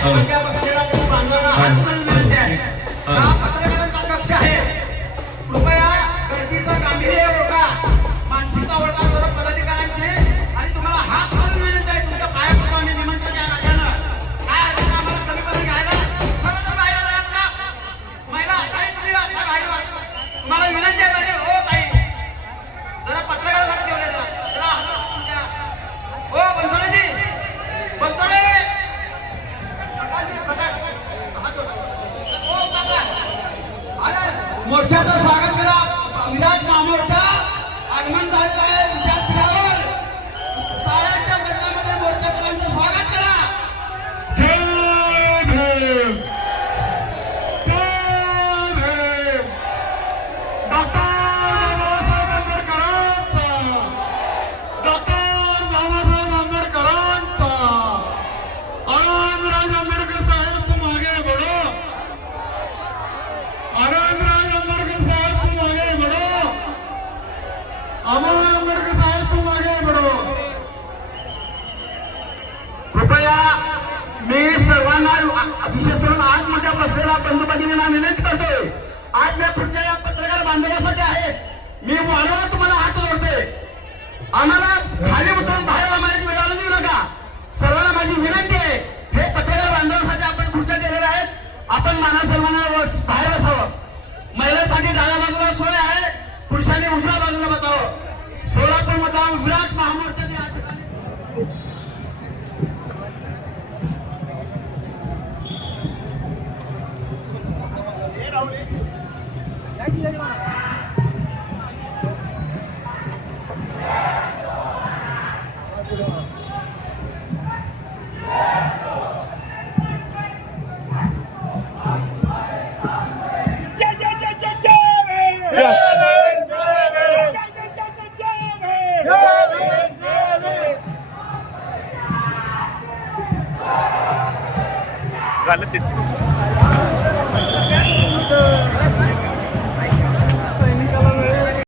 आतमध्ये बसलेला बांधवांना हात जोडून विनंती आहे. हा पत्रकारांचा कक्ष आहे. कृपया गर्दीचं गांभीर्य ओळखा, मानसिकता ओळखा सर्व पदाधिकाऱ्यांची आणि तुम्हाला हात जोडून विनंती आहे. तुमच्या पाया पडून आम्ही निमंत्रण द्या राजानं. काय अडचण आम्हाला कमीपणे घ्यायला सर्व बाहेर जात ना. महिला ताई तुम्ही आता बाहेर वा. तुम्हाला विनंती आहे ताई. हो ताई जरा पत्रकारांसाठी ठेवले जरा हो बनसोडेजी बनसोडे मोर्चाचं स्वागत करा. विराट महामोर्चा आगमन झालेलं आहे विद्यापीठावर. टाळ्यांच्या गजरामध्ये मोर्चाकरांचं स्वागत करा. जय भीम, जय भीम. डॉक्टर बाबासाहेब आंबेडकरांचा, डॉक्टर बाबासाहेब आंबेडकरांचा. आनंदराज आंबेडकर साहेब तुम आगे बढ़ो. आनंदराज आंबेडकर साहेब तुम आगे बढ़ो. अमर आंबेडकर साहेब तुम आगे बढ़ो. कृपया मी सर्वांना विशेष करून आज मोठ्या बसलेल्या बंधू भगिनींना विनंती करतोय. आज मी तुमच्या या पत्रकार बांधवांसाठी आहे. मी वारंवार तुम्हाला हात जोडते. आम्हाला खाली उतरून बाहेर आम्हाला वेळ आणून देऊ नका. सर्वांना माझी विनंती आहे. हे पत्रकार बांधवांसाठी आपण खुर्च्या दिलेल्या आहेत. आपण मानव सर्वांना बाहेर बसावं. महिलांसाठी डाव्या बाजूला सोय आहे, पुरुषांनी उजव्या बाजूला बसावं. सोलापूर मध्ये विराट महामोर्चा या ठिकाणी झालं तेच